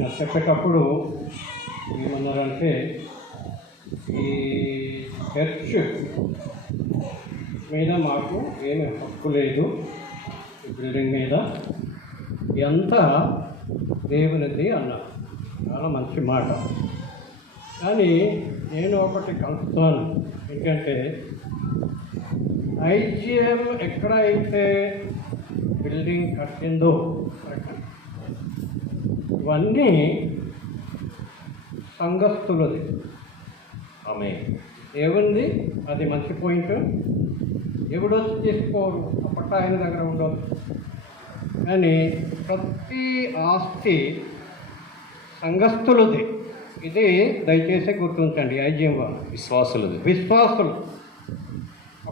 ఆయన చెప్పేటప్పుడు ఏమన్నారంటే ఈ చర్చ్ మీద మాకు ఏమి హక్కు లేదు, ఈ బిల్డింగ్ మీద ఎంత దేవునిది అన్నారు. చాలా మంచి మాట. కానీ నేను ఒకటి కలుపుతాను, ఎందుకంటే ఐజిఎం ఎక్కడైతే బిల్డింగ్ కట్టిందో ఇవన్నీ సంఘస్థులది. ఆమె దేవుంది, అది మంచి పాయింట్. ఎవడు వచ్చి చేసుకోరు, అప్పట్లో ఆయన దగ్గర ఉండదు. కానీ ప్రతి ఆస్తి సంఘస్థులది. ఇది దయచేసి గుర్తుంచండి. ఐజిఎం వాళ్ళు విశ్వాసులు.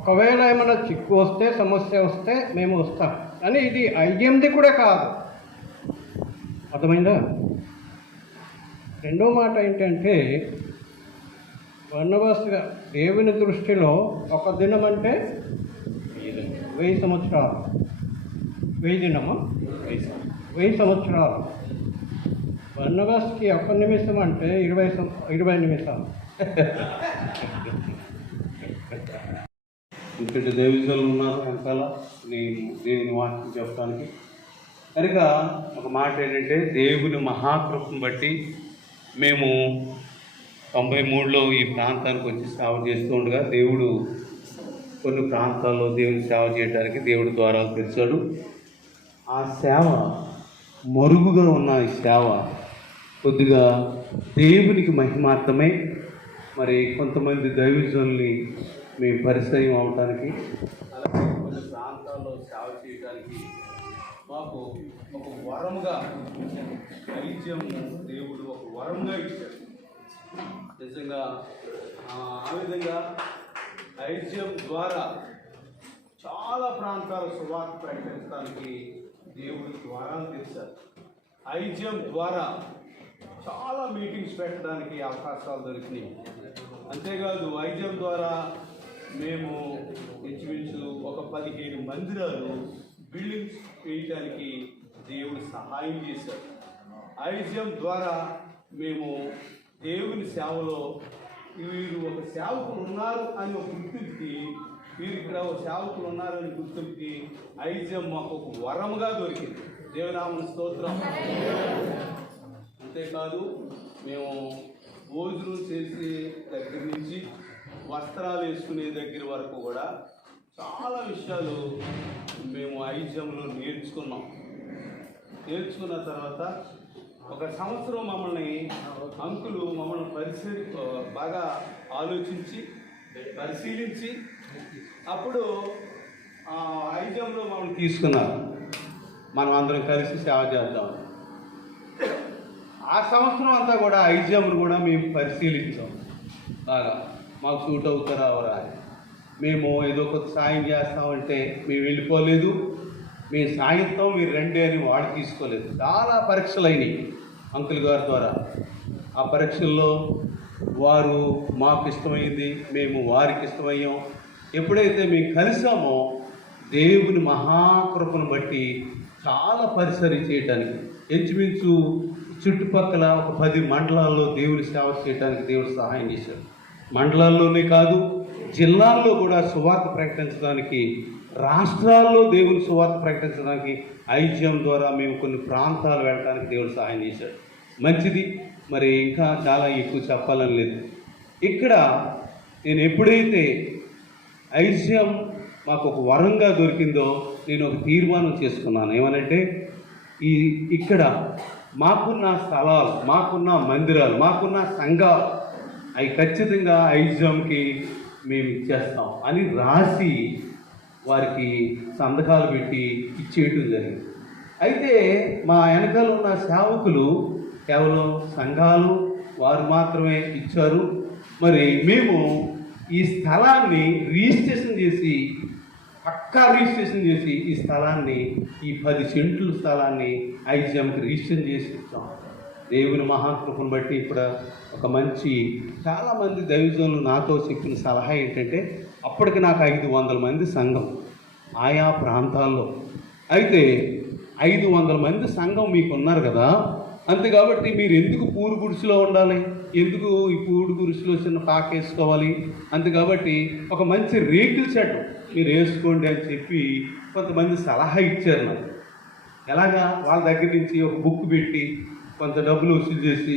ఒకవేళ ఏమైనా చిక్కు వస్తే, సమస్య వస్తే మేము వస్తాం, కానీ ఇది ఐజిఎంది కూడా కాదు. అర్థమైందా? రెండో మాట ఏంటంటే బర్నబాస్గా దేవుని దృష్టిలో ఒక దినం అంటే 1000 సంవత్సరాలు. 1000 దినమా? 1000 సంవత్సరాలు. బర్నబాస్కి ఒక నిమిషం అంటే 20 నిమిషాలు. ఇంకటి దేవిజలు ఉన్నారు వెనకాల నేను దేవుని వాక్యం చెప్పడానికి. కనుక ఒక మాట ఏంటంటే, దేవుని మహాకృపను బట్టి మేము 93లో ఈ ప్రాంతానికి వచ్చి సేవ చేస్తూ ఉండగా దేవుడు కొన్ని ప్రాంతాల్లో దేవుని సేవ చేయడానికి దేవుడు ద్వారాలు తెచ్చాడు. ఆ సేవ మరుగుగా ఉన్న ఈ సేవ కొద్దిగా దేవునికి మహిమార్థమై మరి కొంతమంది దైవజనుల్ని మేము పరిచయం అవడానికి, అలాగే కొన్ని ప్రాంతాల్లో సేవ చేయడానికి మాకు ఒక వరముగా ఐజిఎం దేవుడు ఒక వరంగా ఇచ్చాడు. నిజంగా ఆ విధంగా ఐజిఎం ద్వారా చాలా ప్రాంతాల సువార్త ప్రకటించడానికి దేవుడు ద్వారాలు తెచ్చారు. ఐజిఎం ద్వారా చాలా మీటింగ్స్ పెట్టడానికి అవకాశాలు దొరికినాయి. అంతేకాదు ఐజిఎం ద్వారా మేము ఇంచుమించు ఒక 15 మందిరాలు బిల్డింగ్స్ వేయడానికి దేవుడు సహాయం చేశారు. ఐజిఎం ద్వారా మేము దేవుని సేవలో వీరు ఒక సేవకులు ఉన్నారు అని ఒక గుర్తింపు, వీరు ఇక్కడ ఒక సేవకులు ఉన్నారని గుర్తింపు ఐజిఎం మాకు ఒక వరముగా దొరికింది. దేవునామన స్తోత్రం. అంతేకాదు మేము భోజనం చేసే దగ్గర నుంచి వస్త్రాలు వేసుకునే దగ్గర వరకు కూడా చాలా విషయాలు మేము ఐజిఎంలో నేర్చుకున్న తర్వాత ఒక సంవత్సరం మమ్మల్ని అంకులు బాగా ఆలోచించి పరిశీలించి అప్పుడు ఐజిఎంలో మమ్మల్ని తీసుకున్నారు. మనం అందరం కలిసి సేవ చేద్దాం. ఆ సంవత్సరం అంతా కూడా ఐజిఎంను కూడా మేము పరిశీలించాం. బాగా మాకు సూట్ అవుతారా అవరా అని. మేము ఏదో ఒక సాయం చేస్తామంటే మేము వెళ్ళిపోలేదు. మేము సాగిస్తాం, మీరు రండి అని వాడు తీసుకోలేదు. చాలా పరీక్షలు అయినాయి అంకుల్ గారి ద్వారా. ఆ పరీక్షల్లో వారు మాకు ఇష్టమైంది, మేము వారికి ఇష్టమయ్యాం. ఎప్పుడైతే మేము కలిసామో దేవుని మహాకృపను బట్టి చాలా పరిసరి చేయటానికి ఇంచుమించు చుట్టుపక్కల ఒక 10 మండలాల్లో దేవుని సేవ చేయడానికి దేవుడు సహాయం చేశాడు. మండలాల్లోనే కాదు, జిల్లాల్లో కూడా సువార్త ప్రకటించడానికి, రాష్ట్రాల్లో దేవుని సువార్త ప్రకటించడానికి ఐజిఎం ద్వారా మేము కొన్ని ప్రాంతాలు వెళ్ళడానికి దేవుడు సహాయం చేశాడు. మంచిది. మరి ఇంకా చాలా ఎక్కువ చెప్పాలని లేదు. ఇక్కడ నేను ఎప్పుడైతే ఐజిఎం మాకు ఒక వరంగా దొరికిందో నేను ఒక తీర్మానం చేసుకున్నాను. ఏమనంటే ఇక్కడ మాకున్న స్థలాలు, మాకున్న మందిరాలు, మాకున్న సంఘాలు అవి ఖచ్చితంగా ఐజిఎంకి మేము ఇచ్చేస్తాం అని రాసి వారికి సంతకాలు పెట్టి ఇచ్చేయటం జరిగింది. అయితే మా వెనకాల ఉన్న సేవకులు కేవలం సంఘాలు వారు మాత్రమే ఇచ్చారు. మరి మేము ఈ స్థలాన్ని రిజిస్ట్రేషన్ చేసి, పక్కా రిజిస్ట్రేషన్ చేసి ఈ స్థలాన్ని, ఈ 10 సెంట్ల స్థలాన్ని ఐజిఎంకి రిజిస్ట్రేషన్ చేసి ఇచ్చాం. దేవుని మహాకృపను బట్టి ఇప్పుడు ఒక మంచి చాలామంది దైవజనులు నాతో చెప్పిన సలహా ఏంటంటే, అప్పటికి నాకు 500 మంది సంఘం ఆయా ప్రాంతాల్లో. అయితే 500 మంది సంఘం మీకు ఉన్నారు కదా, అంతే కాబట్టి మీరు ఎందుకు పూరు గుడిసెలో ఉండాలి, ఎందుకు ఈ పూరు గుడిసెలో చిన్న పాక వేసుకోవాలి, అంతే కాబట్టి ఒక మంచి రేకుల షెడ్ మీరు వేసుకోండి అని చెప్పి కొంతమంది సలహా ఇచ్చారు నాకు. ఎలాగా వాళ్ళ దగ్గర నుంచి ఒక బుక్ పెట్టి కొంత డబ్బులు వసూలు చేసి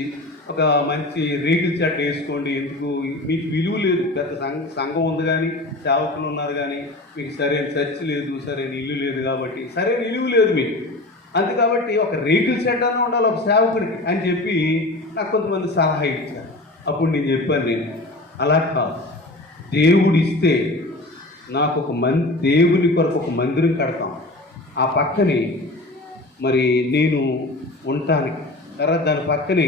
ఒక మంచి రేకుల షెడ్ వేసుకోండి, ఎందుకు మీకు విలువ లేదు, పెద్ద సంఘం ఉంది కానీ సేవకులు ఉన్నారు కానీ మీకు సరైన చర్చ్ లేదు, సరైన ఇల్లు లేదు, కాబట్టి సరైన విలువ లేదు మీకు, అంతే కాబట్టి ఒక రేకుల షెడ్ అన్న ఉండాలి ఒక సేవకుడికి అని చెప్పి నాకు కొంతమంది సలహా ఇచ్చారు. అప్పుడు నేను చెప్పాను, నేను అలా కాదు, దేవుడు ఇస్తే నాకు దేవుని కొరకు ఒక మందిరం కడతాం, ఆ పక్కనే మరి నేను ఉండటానికి, తర్వాత దాని పక్కనే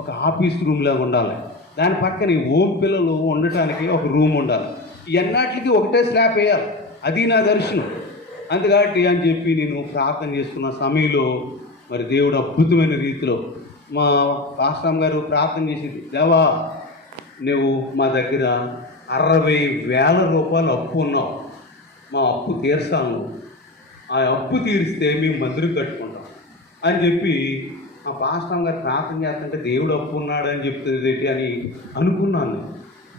ఒక ఆఫీస్ రూమ్ లాగా ఉండాలి, దాని పక్కనే ఓం పిల్లలు ఉండటానికి ఒక రూమ్ ఉండాలి, ఇవన్నిటికి ఒకటే స్లాబ్ వేయాలి, అది నా దర్శనం. అందుకని అని చెప్పి నేను ప్రార్థన చేసుకున్న సమయంలో మరి దేవుడు అద్భుతమైన రీతిలో మా పాస్టర్ గారు ప్రార్థన చేసింది, దేవా నువ్వు మా దగ్గర 60,000 రూపాయలు అప్పు ఉన్నావు, మా అప్పు తీర్చాను, ఆ అప్పు తీరిస్తే మేము మందిరం కట్టుకుంటాం అని చెప్పి మా పాస్టర్ గారు ప్రార్థన చేస్తుంటే దేవుడు అప్పు ఉన్నాడు అని చెప్తుంది ఏంటి అని అనుకున్నాను.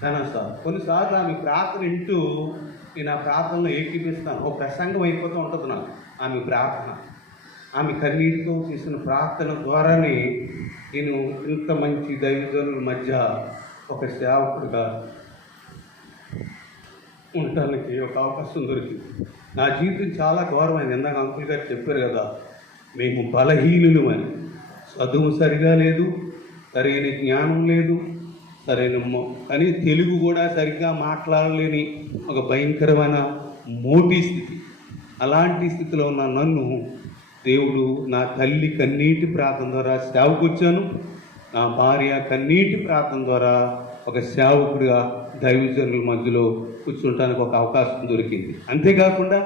కానీ సార్ కొన్నిసార్లు ఆమె ప్రార్థన వింటూ నేను ఆ ప్రార్థనలో ఏకీపిస్తాను, ఒక ప్రసంగం అయిపోతూ ఉంటుంది నాకు ఆమె ప్రార్థన, ఆమె కన్నీటితో చేసిన ప్రార్థన ద్వారానే నేను ఇంత మంచి దైవజనుల మధ్య ఒక సేవకుడిగా ఉండటానికి ఒక అవకాశం దొరికింది. నా జీవితం చాలా గౌరవమైంది. ఇందాక అంకుల్ గారు చెప్పారు కదా, మేము బలహీనులు అని, చదువు సరిగా లేదు, సరైన జ్ఞానం లేదు, సరైన కానీ తెలుగు కూడా సరిగ్గా మాట్లాడలేని ఒక భయంకరమైన మోటీ స్థితి. అలాంటి స్థితిలో ఉన్న నన్ను దేవుడు నా తల్లి కన్నీటి ప్రార్థన ద్వారా సేవకొచ్చాను, నా భార్య కన్నీటి ప్రార్థన ద్వారా ఒక సేవకుడిగా దైవజనుల మధ్యలో కూర్చుంటానికి ఒక అవకాశం దొరికింది. అంతేకాకుండా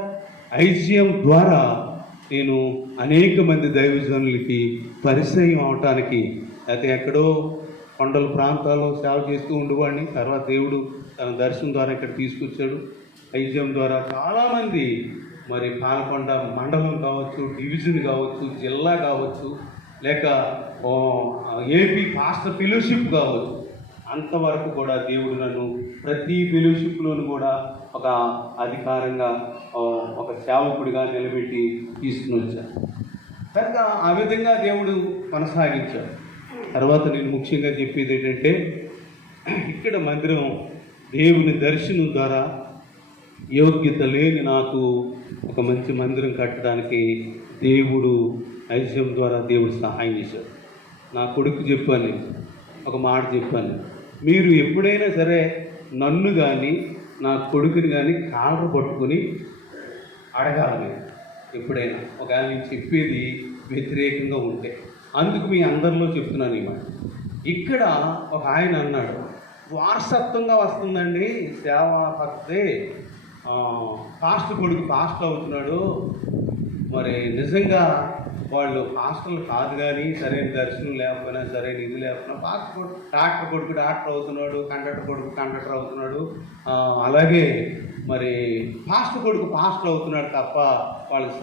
ఐజిఎం ద్వారా నేను అనేక మంది దైవజనులకి పరిచయం అవటానికి, అయితే ఎక్కడో కొండల ప్రాంతాల్లో సేవ చేస్తూ ఉండేవాడిని, తర్వాత దేవుడు తన దర్శనం ద్వారా ఇక్కడ తీసుకొచ్చాడు. ఐజిఎం ద్వారా చాలామంది మరి పాలకొండ మండలం కావచ్చు, డివిజన్ కావచ్చు, జిల్లా కావచ్చు, లేక ఏపీ పాస్టర్ ఫెలోషిప్ కావచ్చు, అంతవరకు కూడా దేవుడు నన్ను ప్రతి ఫెలోషిప్లోనూ కూడా ఒక అధికారంగా ఒక సేవకుడిగా నిలబెట్టి తీసుకుని వచ్చాను. కనుక ఆ విధంగా దేవుడు కొనసాగించాడు. తర్వాత నేను ముఖ్యంగా చెప్పేది ఏంటంటే, ఇక్కడ మందిరం దేవుని దర్శనం ద్వారా యోగ్యత లేని నాకు ఒక మంచి మందిరం కట్టడానికి దేవుడు ఐజిఎం ద్వారా దేవుడు సహాయం చేశాడు. నా కొడుకు చెప్పాను, నేను ఒక మాట చెప్పాను, మీరు ఎప్పుడైనా సరే నన్ను కానీ నా కొడుకుని కానీ కాళ్ళ పట్టుకొని అడగాలి, ఎప్పుడైనా ఒకవేళ నేను చెప్పేది వ్యతిరేకంగా ఉంటే. అందుకు మీ అందరిలో చెప్తున్నాను ఈ మాట. ఇక్కడ ఒక ఆయన అన్నాడు, వారసత్వంగా వస్తుందండి సేవ పద్ధతి, పాస్టర్ కొడుకు పాస్టర్ అవుతున్నాడు, మరి నిజంగా వాళ్ళు పాస్టర్లు కాదు కానీ సరైన దర్శనం లేకపోయినా సరైన ఇది లేకపోయినా పాస్టర్ కొడుకు డాక్టర్ కొడుకు డాక్టర్ అవుతున్నాడు, కండక్టర్ కొడుకు కండక్టర్ అవుతున్నాడు, అలాగే మరి పాస్టర్ కొడుకు పాస్టర్ అవుతున్నాడు తప్ప వాళ్ళకి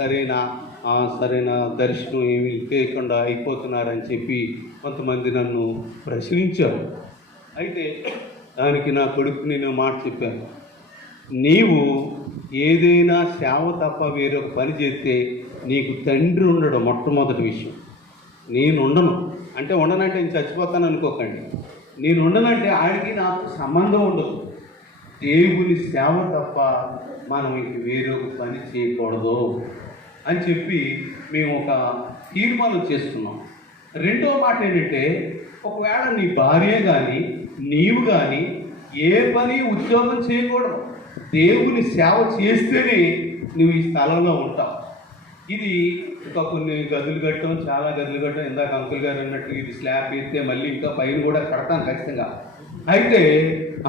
సరైన దర్శనం ఏమీ లేకుండా అయిపోతున్నారని చెప్పి కొంతమంది నన్ను ప్రశ్నించారు. అయితే దానికి నా కొడుకు నేను మాట చెప్పాను, నీవు ఏదైనా సేవ తప్ప వేరొక పని చేస్తే నీకు తండ్రి ఉండడం మొట్టమొదటి విషయం. నేను ఉండను అంటే ఉండనంటే నేను చచ్చిపోతాను అనుకోకండి, నేను ఉండనంటే ఆయనకి నాకు సంబంధం ఉండదు. దేవుని సేవ తప్ప మనం ఇంక వేరొక పని చేయకూడదు అని చెప్పి మేము ఒక తీర్మానం చేసుకున్నాం. రెండో మాట ఏంటంటే, ఒకవేళ నీ భార్య కానీ నీవు కానీ ఏ పని ఉద్యోగం చేయకూడదు, దేవుని సేవ చేస్తేనే నువ్వు ఈ స్థలంలో ఉంటావు. ఇది ఇంకా కొన్ని గదులు కట్టడం, చాలా గదులు కట్టడం, ఇందాక అంకుల్ గారు అన్నట్టు ఇది స్లాబ్ వేస్తే మళ్ళీ ఇంకా పైన కూడా కడతాను ఖచ్చితంగా. అయితే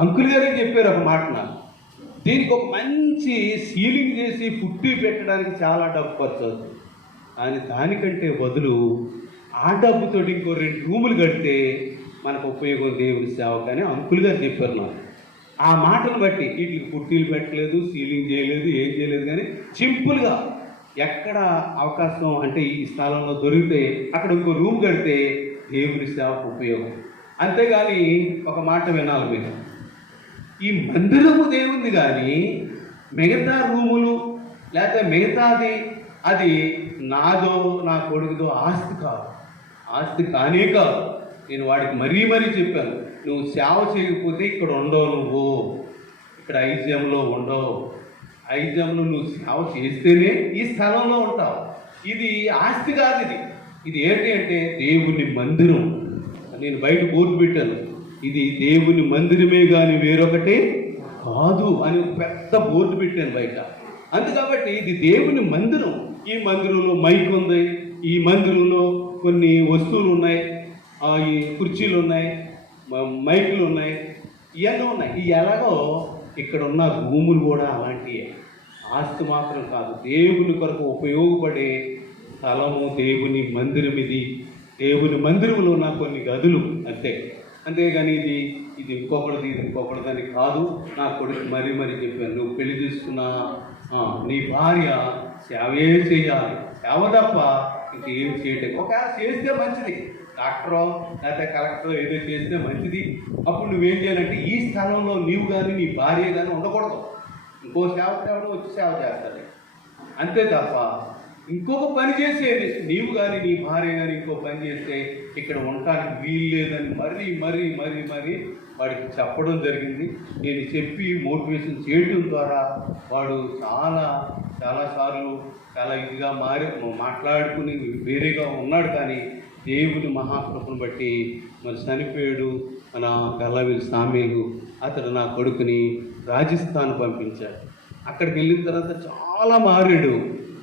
అంకుల్ గారే చెప్పారు ఒక మాట నాకు, దీనికి ఒక మంచి సీలింగ్ చేసి పుట్టి పెట్టడానికి చాలా డబ్బు ఖర్చు అవుతుంది, కానీ దానికంటే బదులు ఆ డబ్బుతో ఇంకో 2 రూములు కడితే మనకు ఉపయోగం దేవుని సేవ. కానీ అంకుల్ గారు చెప్పారు నాకు. ఆ మాటను బట్టి వీటికి పుట్టీలు పెట్టలేదు, సీలింగ్ చేయలేదు, ఏం చేయలేదు, కానీ సింపుల్గా ఎక్కడ అవకాశం అంటే ఈ స్థలంలో దొరికితే అక్కడ ఇంకో రూమ్ కడితే దేవుని సేవకు ఉపయోగం. అంతేగాని ఒక మాట వినాలి మీరు, ఈ మందిరము దేవుంది కానీ మిగతా రూములు లేకపోతే మిగతాది అది నాదో నా కొడుకుదో ఆస్తి కాదు, ఆస్తి కానే కాదు. నేను వాడికి మరీ చెప్పాను, నువ్వు సేవ చేయకపోతే ఇక్కడ ఉండవు, నువ్వు ఇక్కడ ఐజిఎంలో ఉండవు, ఐజిఎంలో నువ్వు సేవ చేస్తేనే ఈ స్థలంలో ఉంటావు. ఇది ఆస్తి కాదు, ఇది ఏంటి అంటే దేవుని మందిరం. నేను బయట బోర్డు పెట్టాను, ఇది దేవుని మందిరమే కానీ వేరొకటి కాదు అని ఒక పెద్ద బోర్డు పెట్టాను బయట. అందుకబట్టి ఇది దేవుని మందిరం. ఈ మందిరంలో మైక్ ఉంది, ఈ మందిరంలో కొన్ని వస్తువులు ఉన్నాయి, ఈ కుర్చీలు ఉన్నాయి, మైకులు ఉన్నాయి, ఇవన్నీ ఉన్నాయి. ఈ ఎలాగో ఇక్కడ ఉన్న భూములు కూడా అలాంటివే, ఆస్తి మాత్రం కాదు, దేవుని కొరకు ఉపయోగపడే స్థలము దేవుని మందిరం. ఇది దేవుని మందిరంలో ఉన్న కొన్ని గదులు అంతే, అంతేగాని ఇది ఇంకొకటిదని కాదు. నా కొడుకు మరీ చెప్పాను, నువ్వు పెళ్లి చేసుకున్న నీ భార్య సేవే చేయాలి, సేవ తప్ప ఇంకేం చేయటం. ఒకవేళ చేస్తే మంచిది, డాక్టరో లేకపోతే కలెక్టరో ఏదో చేస్తే మంచిది. అప్పుడు నువ్వేం చేయాలంటే ఈ స్థలంలో నీవు కానీ నీ భార్య కానీ ఉండకూడదు, ఇంకో సేవకుడు వచ్చి సేవ చేస్తుంది అంతే తప్ప ఇంకొక పని చేసేది నీవు కానీ నీ భార్య కానీ ఇంకో పని చేస్తే ఇక్కడ ఉండటానికి వీలు లేదని మరీ వాడికి చెప్పడం జరిగింది. నేను చెప్పి మోటివేషన్ చేయడం ద్వారా వాడు చాలాసార్లు చాలా ఇదిగా మాట్లాడుకుని వేరేగా ఉన్నాడు. కానీ దేవుని మహాకృపను బట్టి మరి చనిపోయాడు మన గల్లవిల్ సామీలు. అతడు నా కొడుకుని రాజస్థాన్ పంపించాడు. అక్కడికి వెళ్ళిన తర్వాత చాలా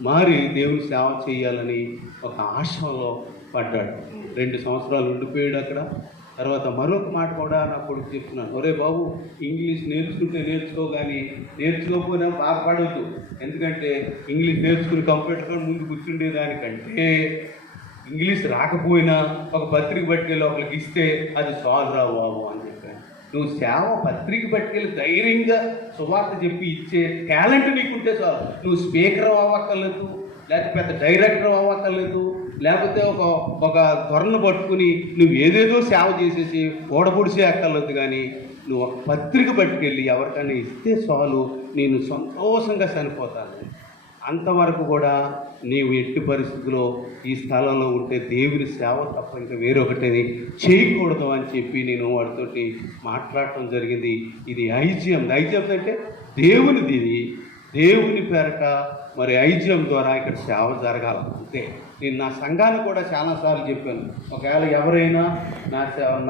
మారి దేవుని సేవ చేయాలని ఒక ఆశలో పడ్డాడు. 2 సంవత్సరాలు ఉండిపోయాడు అక్కడ. తర్వాత మరొక మాట కూడా నా కొడుకు చెప్తున్నాను, ఒరే బాబు, ఇంగ్లీష్ నేర్చుకుంటే నేర్చుకో, కానీ నేర్చుకోకపోయినా బాధపడవద్దు. ఎందుకంటే ఇంగ్లీష్ నేర్చుకుని కంప్యూటర్ ముందు కూర్చుండేదానికంటే ఇంగ్లీష్ రాకపోయినా ఒక పత్రిక పట్టుకెళ్ళి ఒకరికి ఇస్తే అది చాలు రా బాబు అని చెప్పాను. నువ్వు సేవ పత్రిక పట్టుకెళ్ళి ధైర్యంగా సువార్త చెప్పి ఇచ్చే టాలెంట్ నీకుంటే చాలు. నువ్వు స్పీకర్ అవ్వక్కర్లేదు, లేకపోతే పెద్ద డైరెక్టర్ అవ్వక్కర్లేదు, లేకపోతే ఒక త్వరను పట్టుకుని నువ్వు ఏదేదో సేవ చేసేసి ఓడపొడిసే అక్కర్లేదు. కానీ నువ్వు ఒక పత్రిక పట్టుకెళ్ళి ఎవరికైనా ఇస్తే చాలు, నేను సంతోషంగా చనిపోతాను. అంతవరకు కూడా నీవు ఎట్టి పరిస్థితుల్లో ఈ స్థలంలో ఉంటే దేవుని సేవ తప్ప ఇంకా వేరొకటి చేయకూడదు అని చెప్పి నేను వాడితోటి మాట్లాడటం జరిగింది. ఇది ఐజిఎం అంటే దేవునిది, ఇది దేవుని పేరట మరి ఐజిఎం ద్వారా ఇక్కడ సేవ జరగాలి అంతే. నేను నా సంఘాన్ని కూడా చాలాసార్లు చెప్పాను, ఒకవేళ ఎవరైనా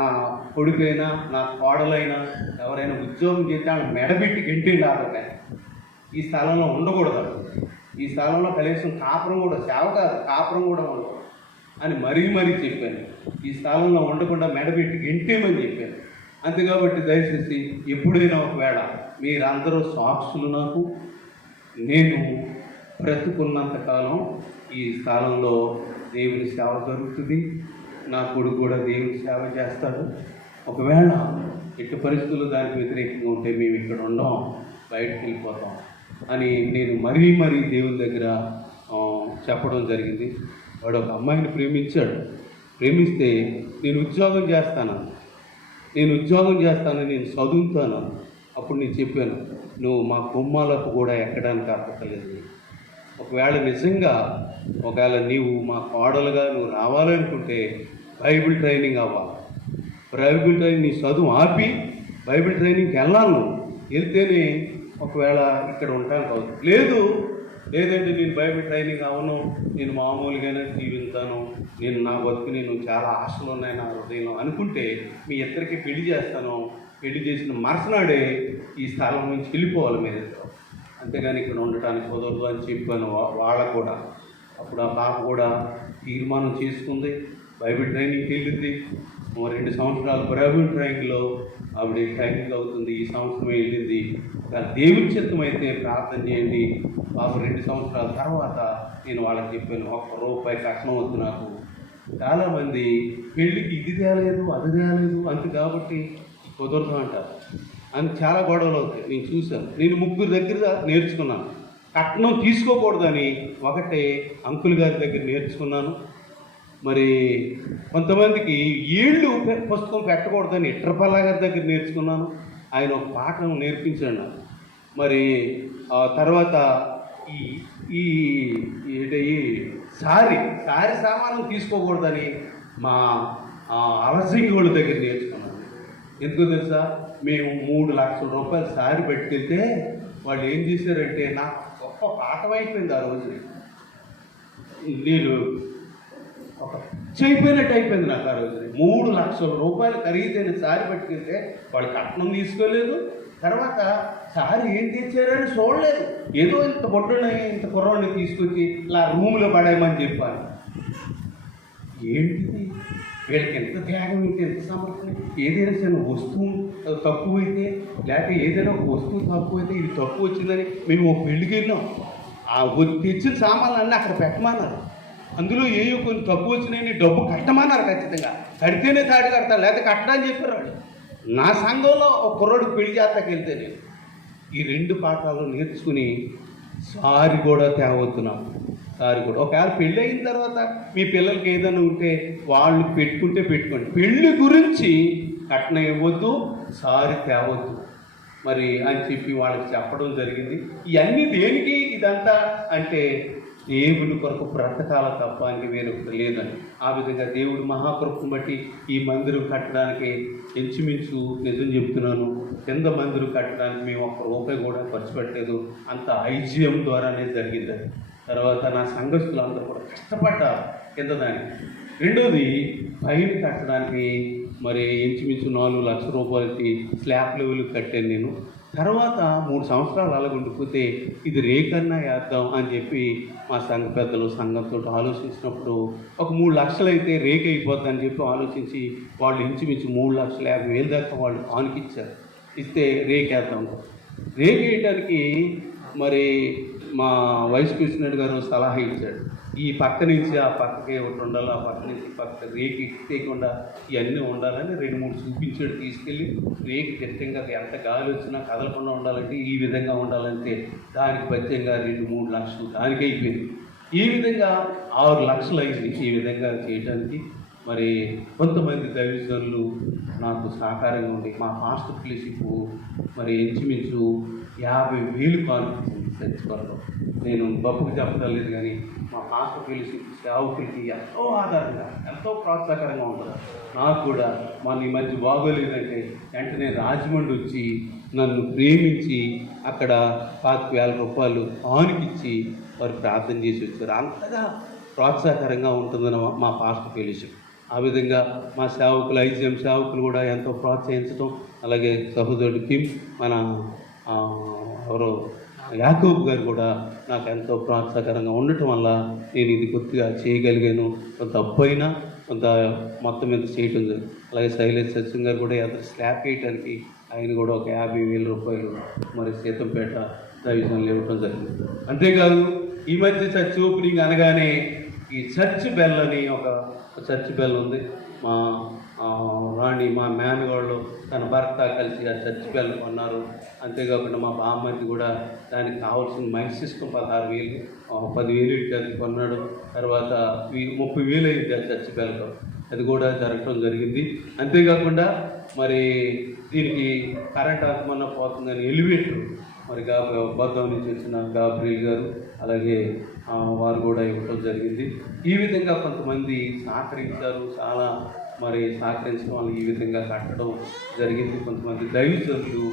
నా కొడుకైనా నా కోడలైనా ఎవరైనా ఉద్యోగం చేస్తే వాళ్ళు మెడబెట్టి గెంటిండి ఆడక ఈ స్థలంలో ఉండకూడదు, ఈ స్థలంలో కనీసం కాపురం కూడా సేవ కాదు, కాపురం కూడా ఉండదు అని మరీ చెప్పాను. ఈ స్థలంలో ఉండకుండా మెడబెట్టి గెంటేమని చెప్పాను. అంతే కాబట్టి దయచేసి ఎప్పుడైనా ఒకవేళ మీరందరూ సాక్షులు, నాకు నేను బ్రతుకున్నంతకాలం ఈ స్థలంలో దేవుని సేవ జరుగుతుంది. నా కొడుకు కూడా దేవుని సేవ చేస్తాడు. ఒకవేళ ఎట్టి పరిస్థితుల్లో దానికి వ్యతిరేకంగా ఉంటే మేము ఇక్కడ ఉండం, బయటకు వెళ్ళిపోతాం అని నేను మరీ దేవుని దగ్గర చెప్పడం జరిగింది. వాడు ఒక అమ్మాయిని ప్రేమిస్తే నేను ఉద్యోగం చేస్తాను, నేను చదువుతాను. అప్పుడు నేను చెప్పాను, నువ్వు మా కుమ్మాలకు కూడా ఎక్కడానికి అర్హతలేదు. ఒకవేళ నీవు మా కోడలుగా నువ్వు రావాలనుకుంటే బైబిల్ ట్రైనింగ్ అవ్వాలి. బైబిల్ ట్రైనింగ్ నీ చదువు ఆపి బైబిల్ ట్రైనింగ్కి వెళ్ళాలి. నువ్వు వెళ్తేనే ఒకవేళ ఇక్కడ ఉండడానికి అవుతుంది. లేదంటే నేను బైబిల్ ట్రైనింగ్ అవ్వను, నేను మామూలుగానే జీవిస్తాను, నా బతుకు నేను చాలా ఆశలు ఉన్నాయి నా హృదయంలో అనుకుంటే మీ ఇద్దరికి పెళ్లి చేస్తాను. పెళ్లి చేసిన మరుసనాడే ఈ స్థలం నుంచి వెళ్ళిపోవాలి మీరు. అంతేగాని ఇక్కడ ఉండటానికి కుదరదు అని చెప్పాను వాళ్ళకు కూడా. అప్పుడు ఆ పాప కూడా తీర్మానం చేసుకుంది, బైబిల్ ట్రైనింగ్కి వెళ్ళింది. 2 సంవత్సరాలు బైబిల్ ట్రైనింగ్లో ఆవిడ ట్రైనింగ్ అవుతుంది. ఈ సంవత్సరం వెళ్ళింది. దేవుని చిత్తం అయితే ప్రార్థన చేయండి. బాబు 2 సంవత్సరాల తర్వాత నేను వాళ్ళకి చెప్పాను, ₹1 కట్నం వద్దు నాకు. చాలామంది పెళ్ళికి ఇది తేలేదు అది తేలేదు అంత కాబట్టి కుదరదు అంటారు. అని చాలా గొడవలు అవుతాయి. నేను చూశాను. నేను 3 దగ్గర నేర్చుకున్నాను. కట్నం తీసుకోకూడదని ఒకటే అంకుల్ గారి దగ్గర నేర్చుకున్నాను. మరి కొంతమందికి ఈళ్ళు పుస్తకం పెట్టకూడదని ఇట్రపల్లా గారి దగ్గర నేర్చుకున్నాను. ఆయన ఒక పాఠం నేర్పించాడు నాకు. మరి ఆ తర్వాత ఈ ఈ ఏంటి సారీ సామానం తీసుకోకూడదని మా అలసింగి వాళ్ళ దగ్గర నేర్చుకున్నాను. ఎందుకో తెలుసా, మేము 3 లక్షల రూపాయలు సారీ పెట్టుకెళ్తే వాళ్ళు ఏం చేశారంటే నాకు గొప్ప పాఠం అయిపోయింది ఆ రోజు. నేను ఒక అయిపోయినట్టు అయిపోయింది నాకు ఆ రోజు. 3 లక్షల రూపాయలు ఖరీదైన సారీ పట్టుకెళ్తే వాళ్ళు కట్నం తీసుకోలేదు. తర్వాత సారీ ఏం తెచ్చారని చూడలేదు. ఏదో ఇంత బొడ్డుని ఇంత కుర్రాడిని తీసుకొచ్చి ఇలా రూమ్లో పడేయమని చెప్పాను. ఏంటిది వీళ్ళకి ఎంత త్యాగం, ఎంత సమర్పణ. ఏదైనా సరే వస్తువు తక్కువైతే, లేకపోతే ఏదైనా ఒక వస్తువు తక్కువైతే ఇది తక్కువ వచ్చిందని మేము ఒక పెళ్ళికి వెళ్ళాం. ఆ తెచ్చిన సామాన్లు అన్నీ అక్కడ పెట్టమన్నారు. అందులో ఏయో కొన్ని తక్కువ వచ్చినాయని డబ్బు కట్టమన్నారు. ఖచ్చితంగా కడితేనే తాడి కడతాను, లేకపోతే కట్టడని చెప్పారు వాళ్ళు. నా సంఘంలో ఒక కుర్రోడికి పెళ్లి చేస్తాకి వెళ్తే నేను ఈ 2 పాఠాలు నేర్చుకుని సారి కూడా తేవద్దున్నాం. సారి కూడా ఒకవేళ పెళ్ళి అయిన తర్వాత మీ పిల్లలకి ఏదైనా ఉంటే వాళ్ళు పెట్టుకుంటే పెట్టుకోండి. పెళ్ళి గురించి కట్నం ఇవ్వద్దు, సారి తేవద్దు మరి అని చెప్పి వాళ్ళకి చెప్పడం జరిగింది. ఇవన్నీ దేనికి ఇదంతా అంటే దేవుని కొరకు బ్రతకాల తప్ప అని వేరొకటి లేదని. ఆ విధంగా దేవుడు మహాకృపను బట్టి ఈ మందిరం కట్టడానికి ఇంచుమించు నిజం చెప్తున్నాను, కింద మందిరం కట్టడానికి మేము ₹1 కూడా ఖర్చు పెట్టలేదు. అంత ఐజీఎం ద్వారానే జరిగింది. తర్వాత నా సంఘస్థులు అందరూ కూడా కష్టపడ్డారు కింద దానికి. రెండోది పైన కట్టడానికి మరి ఇంచుమించు 4 లక్షల రూపాయలకి స్లాబ్ లెవెల్ కట్టాను నేను. తర్వాత 3 సంవత్సరాలు అలాగుండిపోతే ఇది రేకన్నా వేద్దాం అని చెప్పి మా సంఘ పెద్దలు సంఘంతో ఆలోచించినప్పుడు ఒక 3 లక్షలు అయితే రేక్ అయిపోద్దని చెప్పి ఆలోచించి వాళ్ళు ఇంచుమించు 3,50,000 దాకా వాళ్ళు ఆనికిచ్చారు. ఇస్తే రేక్ వేద్దాం. రేక్ వేయడానికి మరి మా వైస్ ప్రెసిడెంట్ గారు సలహా ఇచ్చాడు. ఈ పక్క నుంచి ఆ పక్కకి ఒకటి ఉండాలి, ఆ పక్క నుంచి పక్క రేకు ఎక్కితేయకుండా ఇవన్నీ ఉండాలని 2-3 చూపించాడు. తీసుకెళ్ళి రేకు ఖచ్చితంగా ఎంత గాలి వచ్చినా కదలకుండా ఉండాలంటే ఈ విధంగా ఉండాలంటే దానికి ప్రత్యేకంగా 2-3 లక్షలు దానికి అయిపోయింది. ఈ విధంగా 6 లక్షలు అయింది ఈ విధంగా చేయడానికి. మరి కొంతమంది దైవజనులు నాకు సహకారంగా ఉండి మా పాస్టర్ ఫెలోషిప్ మరి ఇంచుమించు 50,000 కానుకుంది చర్చలో. నేను గొప్పకు చెప్పడం లేదు కానీ మా పాస్టర్ ఫెలోషిప్ సేవకులకి ఎంతో ఆధారంగా ఎంతో ప్రోత్సాహకరంగా ఉంటుంది. నాకు కూడా మన ఈ మధ్య బాగోలేదంటే వెంటనే రాజమండ్రి వచ్చి నన్ను ప్రేమించి అక్కడ 25,000 రూపాయలు ఆనుకిచ్చి వారు ప్రార్థన చేసి వచ్చారు. అంతగా ప్రోత్సాహకరంగా ఉంటుందని మా పాస్టర్ ఫెలోషిప్. ఆ విధంగా మా సేవకులు ఐజీఎం సేవకులు కూడా ఎంతో ప్రోత్సహించడం, అలాగే సహోదరుడు కిమ్ మన ఎవరో యాకోబ్ గారు కూడా నాకు ఎంతో ప్రోత్సాహకరంగా ఉండటం వల్ల నేను ఇది కొద్దిగా చేయగలిగాను. కొంత అప్పు అయినా కొంత మొత్తం మీద చేయటం జరిగింది. అలాగే శైలేష్ సత్యం గారు కూడా ఎదురు స్లాబ్ వేయటానికి ఆయన కూడా ఒక 50,000 రూపాయలు మరి సీతంపేట దైవజనులు ఇవ్వటం జరిగింది. అంతేకాదు ఈ మధ్య చర్చ్ ఓపెనింగ్ అనగానే ఈ చర్చ్ బెల్ అని ఒక చర్చ్ బెల్ ఉంది. మా రాణి మా మేనగాళ్ళు తన భర్త కలిసి ఆ చర్చ్ బెల్ కొన్నారు. అంతేకాకుండా మా బామ్మది కూడా దానికి కావాల్సిన మైక్ సిస్టమ్ 16,000 10,000 అది కొన్నాడు. తర్వాత 30,000 అయింది ఆ చర్చ్ బెల్తో. అది కూడా జరగటం జరిగింది. అంతేకాకుండా మరి దీనికి కరెంట్ ఆత్మన్నా పోతుందని ఎలివేటర్ మరి బద్దం నుంచి వచ్చిన గాబ్రియల్ గారు అలాగే వారు కూడా ఇవ్వటం జరిగింది. ఈ విధంగా కొంతమంది సహకరించారు. చాలా మరి సహకరించడం వల్ల ఈ విధంగా కట్టడం జరిగింది. కొంతమంది దైవజనులు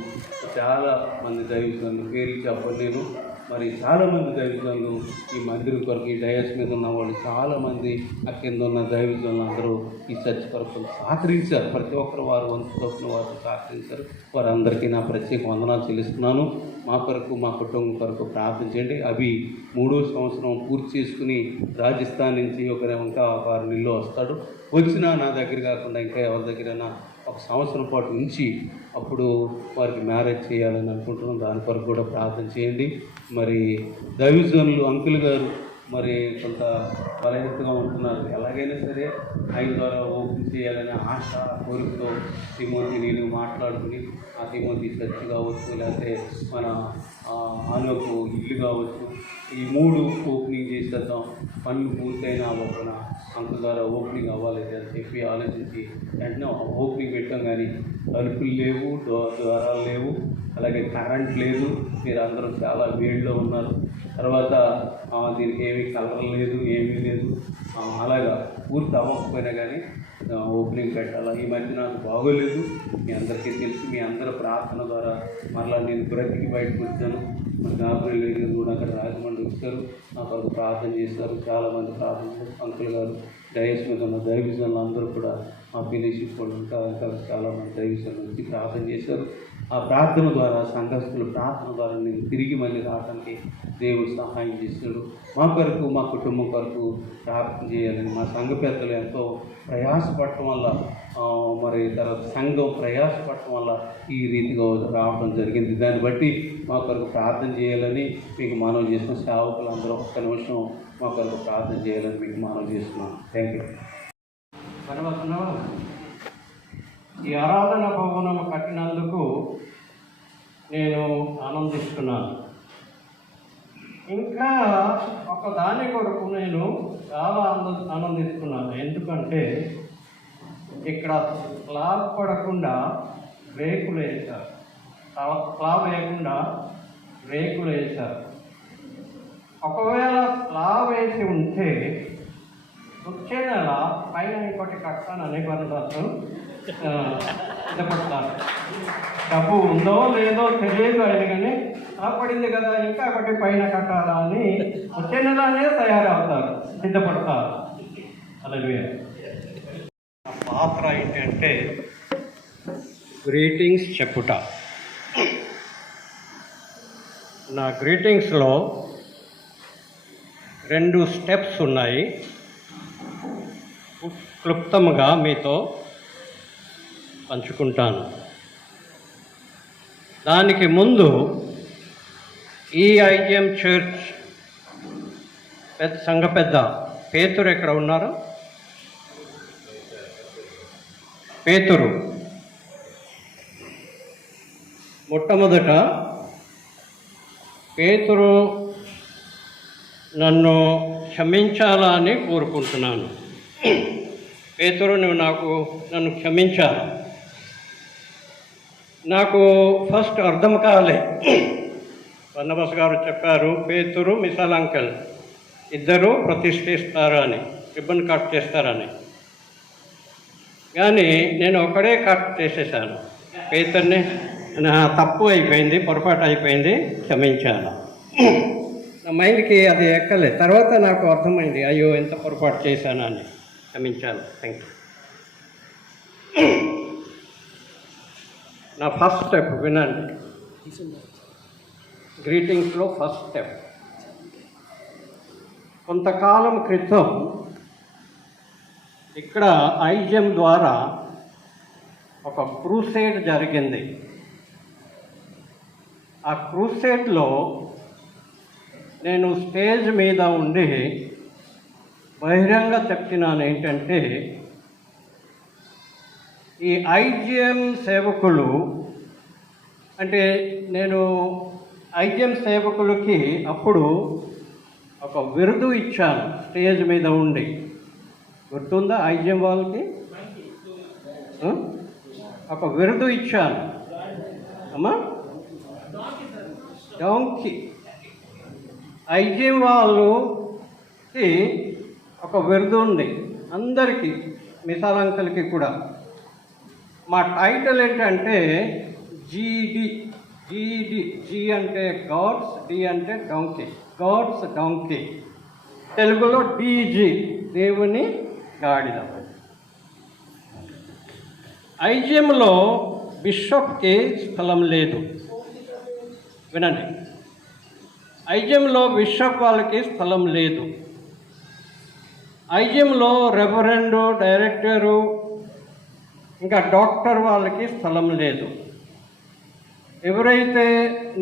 చాలా మంది దైవజనులు పేర్లు చెప్పలేను. మరి చాలామంది దైవజనులు ఈ మందిరం కొరకు ఈ డయాస్ మీద ఉన్న వాళ్ళు చాలామంది ఆ కింద ఉన్న దైవజనులు అందరూ ఈ చర్చ్ కొరకు సహకరించారు. ప్రతి ఒక్కరు వారు వంతు తప్పున వారు సహకరించారు. వారందరికీ నా ప్రత్యేక వందనాలు చెల్లిస్తున్నాను. మా కొరకు మా కుటుంబం కొరకు ప్రార్థన చేయండి. అవి 3వ సంవత్సరం పూర్తి చేసుకుని రాజస్థాన్ నుంచి ఇంకా 6 నెలల్లో వస్తాడు. వచ్చినా నా దగ్గర కాకుండా ఇంకా ఎవరి దగ్గరైనా 1 సంవత్సరం పాటు ఉంచి అప్పుడు వారికి మ్యారేజ్ చేయాలని అనుకుంటున్నాం. దాని కొరకు కూడా ప్రార్థన చేయండి. మరి దైవజనులు అంకుల్ గారు మరి కొంత బలహీనతగా ఉంటున్నారు. ఎలాగైనా సరే ఆయన ద్వారా ఓపెన్ చేయాలనే ఆశ కోరికతో తిమోతి నేను మాట్లాడుకుని ఆ తిమోతి చర్చ్ కావచ్చు, లేకపోతే మన ఆలోపు ఇల్లు కావచ్చు, ఈ 3 ఓపెనింగ్ చేసేద్దాం, పనులు పూర్తయిన అవ్వకుండా అంకుల్ ద్వారా ఓపెనింగ్ అవ్వాలి అని చెప్పి ఆలోచించి వెంటనే ఓపెనింగ్ పెట్టాం. కానీ తలుపులు లేవు, ద్వారాలు లేవు, అలాగే కరెంట్ లేదు. మీరు అందరూ చాలా వేడిలో ఉన్నారు. తర్వాత దీనికి ఏమీ కలర్ లేదు, ఏమీ లేదు. అలాగా పూర్తి అవ్వకపోయినా కానీ ఓపెనింగ్ పెట్టాలా. ఈ మధ్య నాకు బాగోలేదు, మీ అందరికీ తెలుసు. మీ అందరి ప్రార్థన ద్వారా మరలా నేను బ్రతికి బయటకు వచ్చాను. మా గాబరి లేదు కూడా అక్కడ రాజమండ్రి వచ్చారు, నా కొరకు ప్రార్థన చేశారు. చాలామంది ప్రార్థన అంకుల్ గారు, డయస్ మీద ఉన్న దైవజనులు అందరూ కూడా మా ఫెలోషిప్ వాళ్ళు ఇంకా చాలామంది దైవజనులు వచ్చి ప్రార్థన చేశారు. ఆ ప్రార్థన ద్వారా, సంఘస్థుల ప్రార్థన ద్వారా నేను తిరిగి మళ్ళీ రావడానికి దేవుడు సహాయం చేశాడు. మా కొరకు, మా కుటుంబం కొరకు ప్రార్థన చేయాలని మా సంఘ పెద్దలు ఎంతో ప్రయాసపడటం వల్ల, మరి తర్వాత సంఘం ప్రయాసపడటం వల్ల ఈ రీతిగా రావడం జరిగింది. దాన్ని బట్టి మా కొరకు ప్రార్థన చేయాలని మీకు మనవి చేసిన సేవకులు అందరూ ఒక్క నిమిషం మా కొరకు ప్రార్థన చేయాలని మీకు మనవి చేస్తున్నాను. Thank you. ఈ ఆరాధన భవనం కట్టినందుకు నేను ఆనందిస్తున్నాను. ఇంకా ఒక దాని కొరకు నేను చాలా ఆనందిస్తున్నాను. ఎందుకంటే ఇక్కడ స్లాబ్ పడకుండా రేకులు వేశారు, స్లాబ్ వేయకుండా రేకులు వేశారు. ఒకవేళ స్లాబ్ వేసి ఉంటే వచ్చే నెల పైన ఇంకోటి కట్టానని పనిదాసు సిద్ధపడతాను. డబ్బు ఉందో లేదో తెలియదు ఆయన, కానీ పడింది కదా ఇంకా ఒకటి పైన కట్టాలా అని వచ్చే నెలనే తయారవుతారు, సిద్ధపడతారు. అలాగే పాత్ర ఏంటంటే గ్రీటింగ్స్ చెప్పుట. నా గ్రీటింగ్స్లో 2 స్టెప్స్ ఉన్నాయి. క్లుప్తంగా మీతో పంచుకుంటాను. దానికి ముందు ఈ ఐజిఎం చర్చ్ సంఘ పెద్ద పేతురు ఎక్కడ ఉన్నారు? పేతురు మొట్టమొదట పేతురు నన్ను క్షమించాలని కోరుకుంటున్నాను. పేతురు, నువ్వు నన్ను క్షమించాలి. నాకు ఫస్ట్ అర్థం కాలే. బర్నబాస్ గారు చెప్పారు పేతురు, మిసాల్ అంకల్ ఇద్దరు ప్రతిష్ఠిస్తారు అని, రిబ్బన్ కట్ చేస్తారని. కానీ నేను ఒకడే కట్ చేసేసాను పేతుర్ని. నా తప్పు అయిపోయింది, పొరపాటు అయిపోయింది, క్షమించాను. నా మైండ్కి అది ఎక్కలే. తర్వాత నాకు అర్థమైంది, అయ్యో ఎంత పొరపాటు చేశాను అని. క్షమించాను. Thank you. నా ఫస్ట్ స్టెప్ వినండి. గ్రీటింగ్స్లో ఫస్ట్ స్టెప్. కొంతకాలం క్రితం ఇక్కడ ఐజిఎం ద్వారా ఒక క్రూసేడ్ జరిగింది. ఆ క్రూసేడ్లో నేను స్టేజ్ మీద ఉండి బహిరంగ చెప్తున్నాను ఏంటంటే, ఈ ఐజిఎం సేవకులు అంటే నేను ఐజిఎం సేవకులకి అప్పుడు ఒక బిరుదు ఇచ్చాను స్టేజ్ మీద ఉండి. గుర్తుందా? ఐజిఎం వాళ్ళకి ఒక బిరుదు ఇచ్చాను అమ్మా, డాంకీ. ఐజిఎం వాళ్ళకి ఒక బిరుదు ఉంది, అందరికీ, మిసాల్ అంకల్కి కూడా. మా టైటిల్ ఏంటంటే జీడి. జీ అంటే గాడ్స్, డి అంటే డాంకీ, గాడ్స్ డాంకీ. తెలుగులో డీజీ, దేవుని గాడిద. ఐజిఎంలో బిషప్కి స్థలం లేదు. వినండి, ఐజిఎంలో బిషప్ వాళ్ళకి స్థలం లేదు. ఐజిఎంలో రెవరెండు, డైరెక్టరు, ఇంకా డాక్టర్ వాళ్ళకి స్థలం లేదు. ఎవరైతే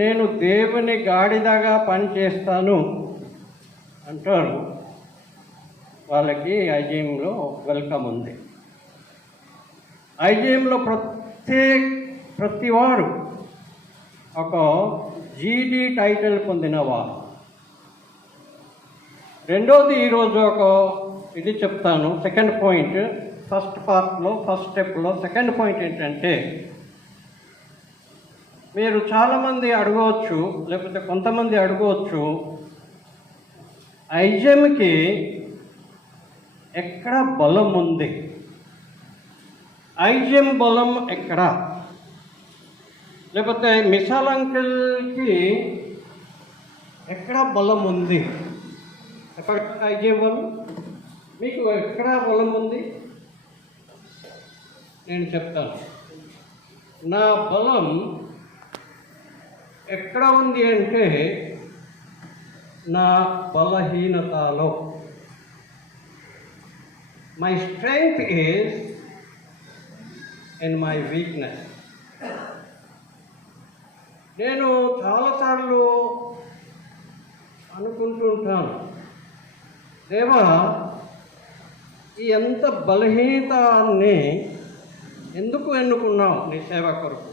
నేను దేవుని గాడిదగా పనిచేస్తాను, అంటారు, వాళ్ళకి ఐజీఎంలో వెల్కమ్ ఉంది. ఐజీఎంలో ప్రతివారు ఒక జీడీ టైటిల్ పొందినవారు. రెండోది ఈరోజు ఒక ఇది చెప్తాను, సెకండ్ పాయింట్. ఫస్ట్ పార్ట్లో ఫస్ట్ స్టెప్లో సెకండ్ పాయింట్ ఏంటంటే, మీరు చాలామంది అడగవచ్చు, లేకపోతే కొంతమంది అడగవచ్చు, ఐజీఎంకి ఎక్కడ బలం ఉంది, ఐజీఎం బలం ఎక్కడ, లేకపోతే మిసాల్ అంకిల్కి ఎక్కడ బలం ఉంది, ఎక్కడ ఐజీఎం బలం మీకు ఎక్కడ బలం ఉంది? నేను చెప్తాను. నా బలం ఎక్కడ ఉంది అంటే నా బలహీనతలో. My strength is in my weakness. నేను చాలాసార్లు అనుకుంటుంటాను, దేవా, ఈ ఎంత బలహీనతాన్ని ఎందుకు ఎన్నుకున్నావు నీ సేవ కొరకు?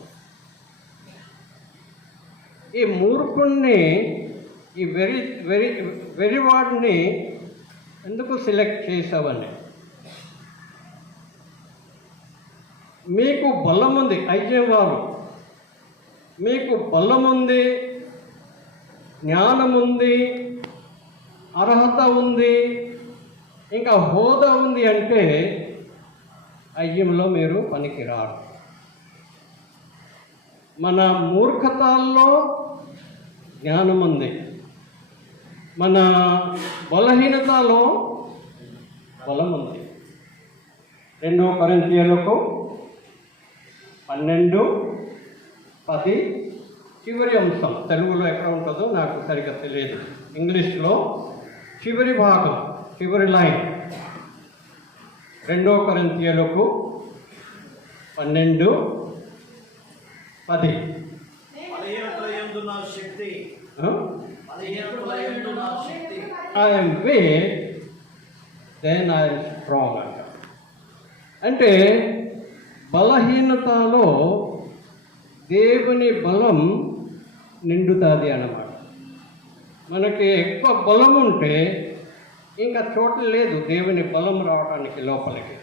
ఈ మూర్ఖుణ్ణి, ఈ వెరివాడిని ఎందుకు సెలెక్ట్ చేసావని. మీకు బలం ఉంది, ఐజీఎం వారు, మీకు బలం ఉంది, జ్ఞానం ఉంది, అర్హత ఉంది, ఇంకా హోదా ఉంది అంటే ఐజీఎంలో మీరు పనికిరారు. మన మూర్ఖతాల్లో జ్ఞానం ఉంది, మన బలహీనతలో బలం ఉంది. 2 కొరింథీయులకు 12:10 చివరి అంశం. తెలుగులో ఎక్కడ ఉంటుందో నాకు సరిగ్గా తెలియదు, ఇంగ్లీష్లో చివరి భాగం, చివరి line. 2 కొరింథీయులకు 12:10. I am weak, then I am strong అంట. అంటే బలహీనతలో దేవుని బలం నిండుతుంది అన్నమాట. మనకి ఎక్కువ బలం ఉంటే ఇంకా చోటు లేదు దేవుని బలం రావడానికి లోపలికి.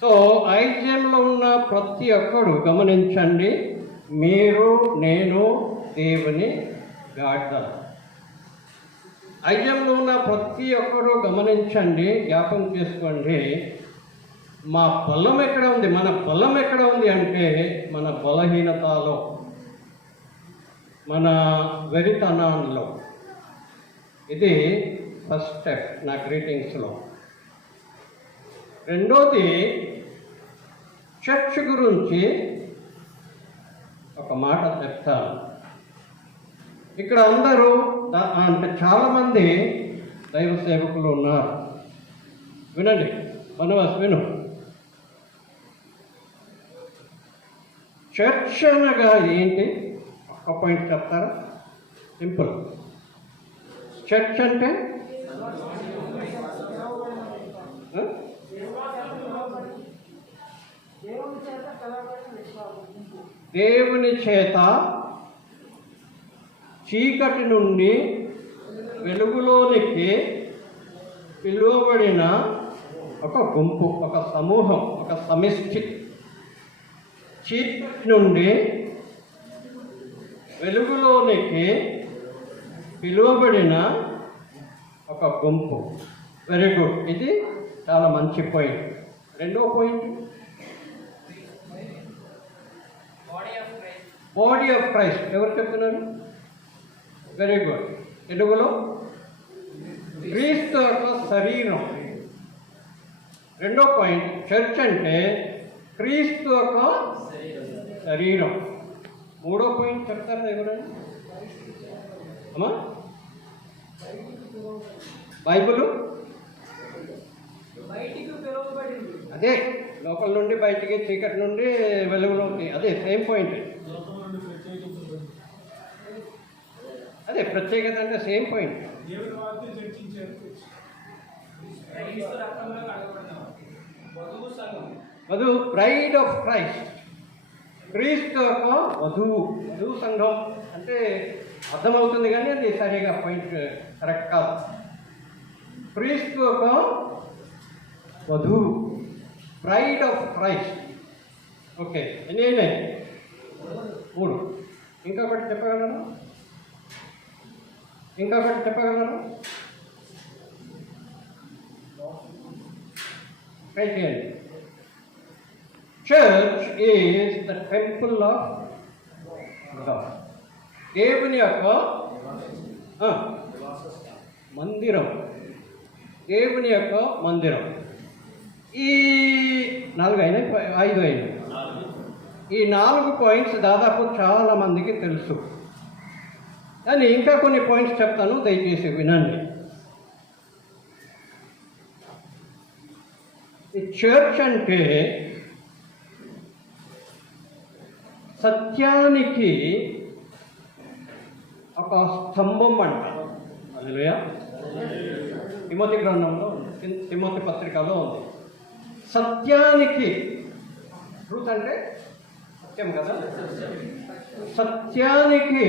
సో ఐజీఎంలో ఉన్న ప్రతి ఒక్కడు గమనించండి, మీరు, నేను దేవుని గాడిదలు. ఐజీఎంలో ఉన్న ప్రతి ఒక్కరు గమనించండి, జ్ఞాపకం చేసుకోండి, మా బలం ఎక్కడ ఉంది, మన బలం ఎక్కడ ఉంది అంటే మన బలహీనతలో, మన వెరితనంలో. ఇది ఫస్ట్ స్టెప్ నా గ్రీటింగ్స్లో. రెండోది, చర్చ్ గురించి ఒక మాట చెప్తాను. ఇక్కడ అందరూ అంటే చాలామంది దైవ సేవకులు ఉన్నారు. వినండి, విను. చర్చ్ అనగా ఏంటి? ఒక్క పాయింట్ చెప్తారా? సింపుల్. చర్చ్ అంటే దేవుని చేత చీకటి నుండి వెలుగులోనికి పిలువబడిన ఒక గుంపు, ఒక సమూహం, ఒక సమిష్టి. చీకటి నుండి వెలుగులోనికి పిలువబడిన ఒక గుంపు. వెరీ గుడ్, ఇది చాలా మంచి పాయింట్. రెండో పాయింట్, బాడీ ఆఫ్ క్రైస్ట్. ఎవరు చెప్తున్నారు? Very good. తెలుగులో క్రీస్తు యొక్క శరీరం. రెండో పాయింట్, చర్చ్ అంటే క్రీస్తు యొక్క శరీరం. మూడో పాయింట్ చెప్తారా ఎవరైనా? అమ్మా, బైబిల్ అదే లోపల నుండి బయటికి, చీకటి నుండి వెలుగులోకి, అదే సేమ్ పాయింట్. అదే ప్రత్యేకత అంటే సేమ్ పాయింట్. వధువు, బ్రైడ్ ఆఫ్ క్రైస్ట్. క్రీస్తు యొక్క వధువు. వధువు సంఘం అంటే అర్థమవుతుంది కానీ అది సరిగా పాయింట్ కరెక్ట్ కాదు. క్రీస్తు యొక్క వధువు, బ్రైడ్ ఆఫ్ క్రైస్ట్. ఓకే, ఎన్ని 3. ఇంకొకటి చెప్పగలరా? ట్రై చేయండి. Church is the temple of God. దేవుని యొక్క మందిరం. దేవుని యొక్క మందిరం. ఈ 4 అయినాయి, 5 అయినాయి. ఈ 4 పాయింట్స్ దాదాపు చాలా మందికి తెలుసు, కానీ ఇంకా కొన్ని పాయింట్స్ చెప్తాను, దయచేసి వినండి. ఈ చర్చ్ అంటే సత్యానికి ఒక స్తంభం అంట. హల్లెలూయా. తిమోతి గ్రంథంలో, తిమోతి పత్రికలో ఉంది. సత్యానికి, ట్రూత్ అంటే సత్యం కదా, సత్యానికి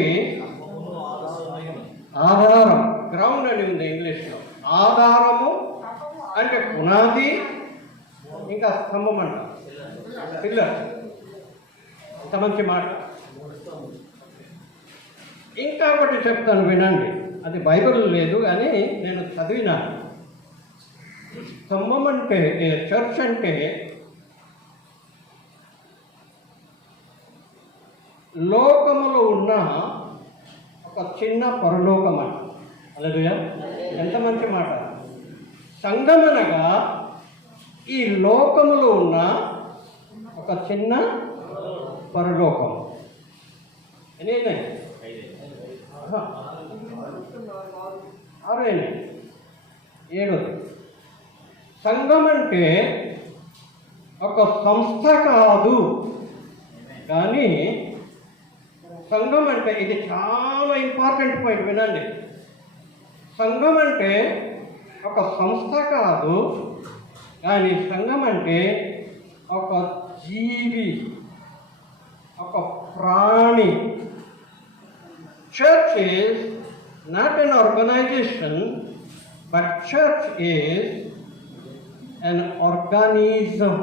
ఆధారం, గ్రౌండ్ అని ఉంది ఇంగ్లీష్లో. ఆధారము అంటే పునాది, ఇంకా స్తంభం అంట, పిల్లర్. ఇంత మంచి మాట. ఇంకా ఒకటి చెప్తాను వినండి, అది బైబిల్ లేదు కానీ నేను చదివినాను. స్తంభం అంటే, చర్చ్ అంటే లోకములో ఉన్న ఒక చిన్న పరలోకం అంట. హల్లెలూయా. ఎంత మంచి మాట. సంగమనగా ఈ లోకములో ఉన్న ఒక చిన్న పరలోకం. ఎన్ని 6 7. సంఘం అంటే ఒక సంస్థ కాదు, కానీ సంఘం అంటే, ఇది చాలా ఇంపార్టెంట్ పాయింట్ వినండి. సంఘం అంటే ఒక సంస్థ కాదు, కానీ సంఘం అంటే ఒక జీవి, ఒక ప్రాణి. Church is not an organization, but church is an organism.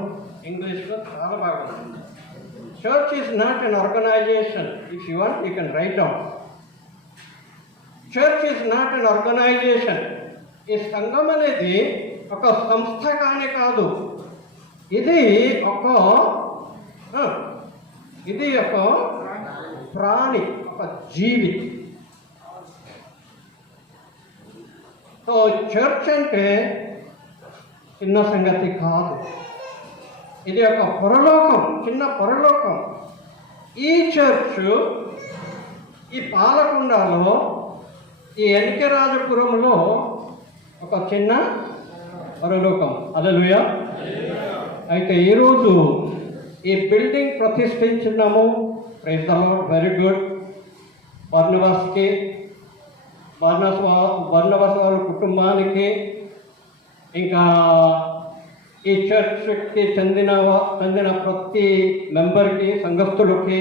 Englishలో చాలా బాగుంది. Church is not an organization. If you want, you can write down. Church is not an organization. ఈ సంఘం అనేది ఒక సంస్థ కానే కాదు, ఇది ఒక ప్రాణి, ఒక జీవి. సో చర్చ్ అంటే చిన్న సంగతి కాదు, ఇది ఒక పరలోకం, చిన్న పరలోకం. ఈ చర్చ్ ఈ పాలకొండలో, ఈ ఎన్కెరాజపురంలో ఒక చిన్న పరలోకం. హల్లెలూయా. అయితే ఈరోజు ఈ బిల్డింగ్ ప్రతిష్ఠించున్నాము. Praise the Lord. Very good. బర్నబాస్కి, బర్నబాస్ వారి కుటుంబానికి, ఇంకా ఈ చర్చ్కి చెందిన ప్రతి మెంబర్కి, సంఘస్థులకి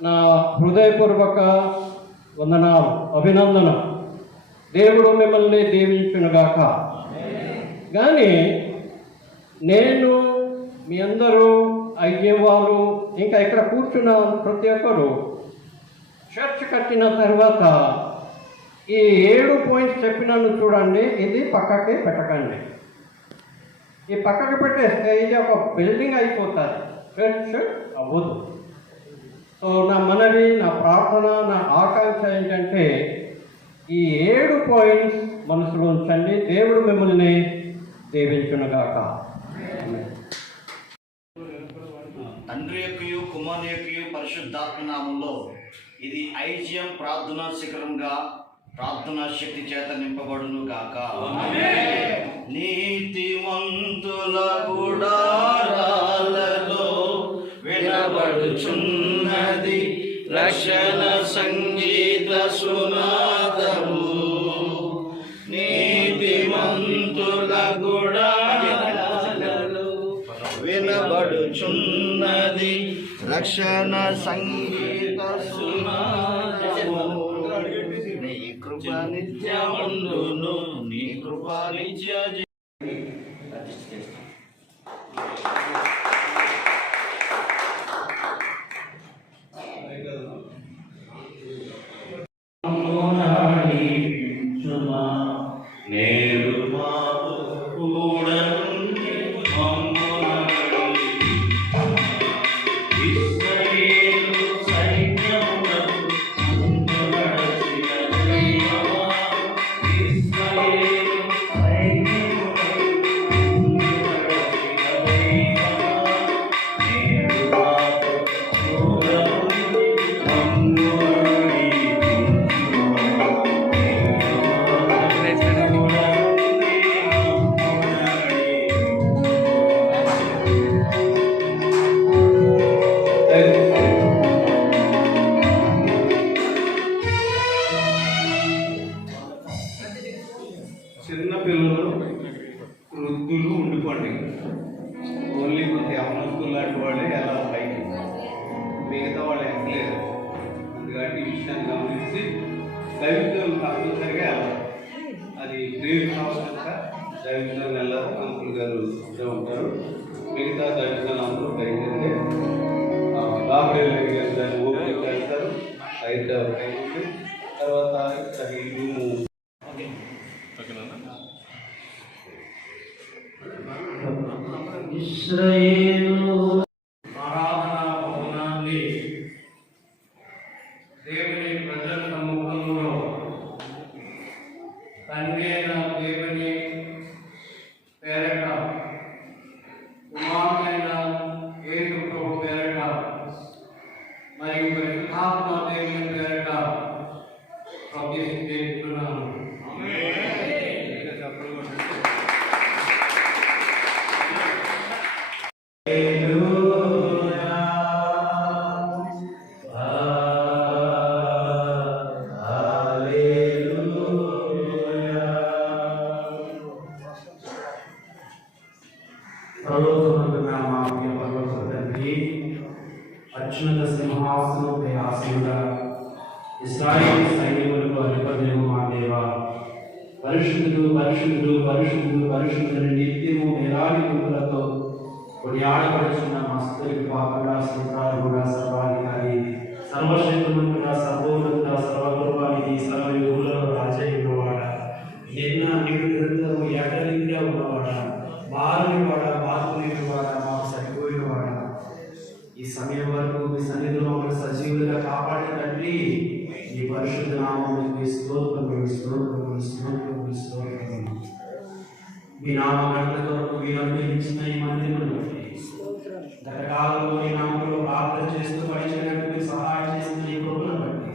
నా హృదయపూర్వక వందనాలు, అభినందన. దేవుడు మిమ్మల్ని దీవించునుగాక. కానీ నేను, మీ అందరూ, ఐజీఎం వాళ్ళు, ఇంకా ఇక్కడ కూర్చున్న ప్రతి ఒక్కరు చర్చ్ కట్టిన తర్వాత ఈ 7 పాయింట్స్ చెప్పినాను చూడండి, ఇది పక్కకి పెట్టకండి. ఈ పక్కకి పెట్టేస్తే ఇది ఒక బిల్డింగ్ అయిపోతుంది, చర్చ్ అవ్వదు. సో నా మనవి, నా ప్రార్థన, నా ఆకాంక్ష ఏంటంటే ఈ 7 పాయింట్స్ మనసులో ఉంచండి. దేవుడు మిమ్మల్ని దీవించునుగాక. తండ్రి యొక్కయు కుమారుని యొక్కయు పరిశుద్ధాత్మ నామములో ఇది ఐజిఎం ప్రార్థనా శిఖరంగా ప్రార్థనా శక్తి చేత నింపబడును గాక. నీతిమంతుల గుడారాలలో వినబడుచున్నది రక్షణ సంగీత సునాదము. నీతిమంతుల రక్షణ సంగీత సునాదము నీ కృప నిత్యముండును నీ కృప నిత్య నేడు మాతో కూడా చిన్న పిల్లలు వృద్ధులు ఉండిపోండి. ఓన్లీ కొంత యవనస్తులు లాంటి వాళ్ళే ఎలా పైకి, మిగతా వాళ్ళు ఎక్కలేరు. అందుకని ఈ విషయాన్ని గమనించి దైవికులు తప్పనిసరిగా వెళ్ళాలి. అది ప్రేమ కావాలంట దైవికులు వెళ్ళారు. అంకుల్ గారు ఉంటారు. మిగతా దైవికులు అందరూ బయలుదేరితే గాబ్రియల్ గారు దాన్ని ఓపిక వెళ్తారు. అయితే తర్వాత అది రూము ఇశ్రాయేలు ఆరాధనా భవనాన్ని దేవుని ప్రజల సముఖంలో తండ్రి అయిన దేవుని పేరట కుమారుడైన యేసు ప్రభు పేరట మరియు పరిశుద్ధాత్మ దేవుని పేరట ప్రతిష్ఠిస్తున్నాను. అత్యున్నత సింహాసనంపై ఆసీనుడా ఇశ్రాయేలు సైన్యములకు అధిపతియగు మా దేవా, పరిశుద్ధుడు పరిశుద్ధుడు పరిశుద్ధుడు పరిశుద్ధుడు నిత్యము వేలాది గురులతో కొనియాడబడుచున్న మా స్తుతికి పాపడా శ్రీకారుడా సర్వాధికారి సర్వశక్తిమంతుడా సర్వోన్నతుడా సర్వకృపానిధి సర్వయుగులలో రాజయ్యవాడ నిన్న నీరు నిరంతరము ఏకరీతిగా ఉన్నవాడ బాలునివాడ బాధునివాడ మాకు సరిపోయినవాడ ఈ సమయం వరకు మీ సన్నిధిలో మమ్మల్ని సజీవులుగా కాపాడిన తండ్రి ఈ పరిశుద్ధ నామముకి స్తోత్రములు స్తోత్రములు స్తోత్రములు స్తోత్రములు. మీ నామ గంట కొరకు మీరు అనుగ్రహించిన ఈ మందిరమును గత కాలంలో ఈ నామంలో ప్రార్థన చేస్తూ పడిచేయడానికి సహాయం చేసిన ఈ కృపను బట్టి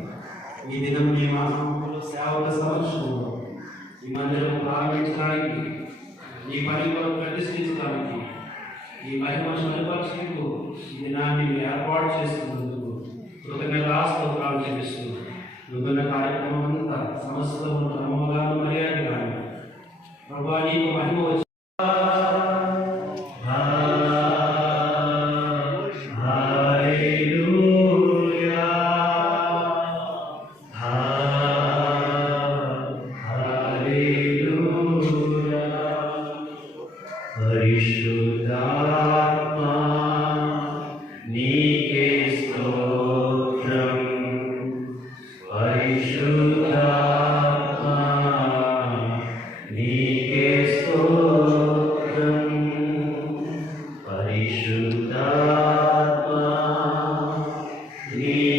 ఈ దినం మీ నామంలో సేవల సమక్షంలో ఈ మందిరం ప్రారంభించడానికి ఈ పని కొరకు ప్రతిష్ఠించడానికి ఈ మహిమ స్వరపరిచేందుకు ఈ దినాన్ని ఏర్పాటు చేస్తున్నందుకు కృతజ్ఞతాస్తుతులు చెల్లిస్తున్నాను. నూతన కార్యక్రమం అంతా సమస్తము క్రమముగాను మర్యాద కానీ ప్రభా నీకు మహిమ వచ్చి పరిశుద్ధాత్మా నీకే స్తోత్రం, పరిశుద్ధాత్మా నీకే స్తోత్రం, పరిశుద్ధాత్మా నీకే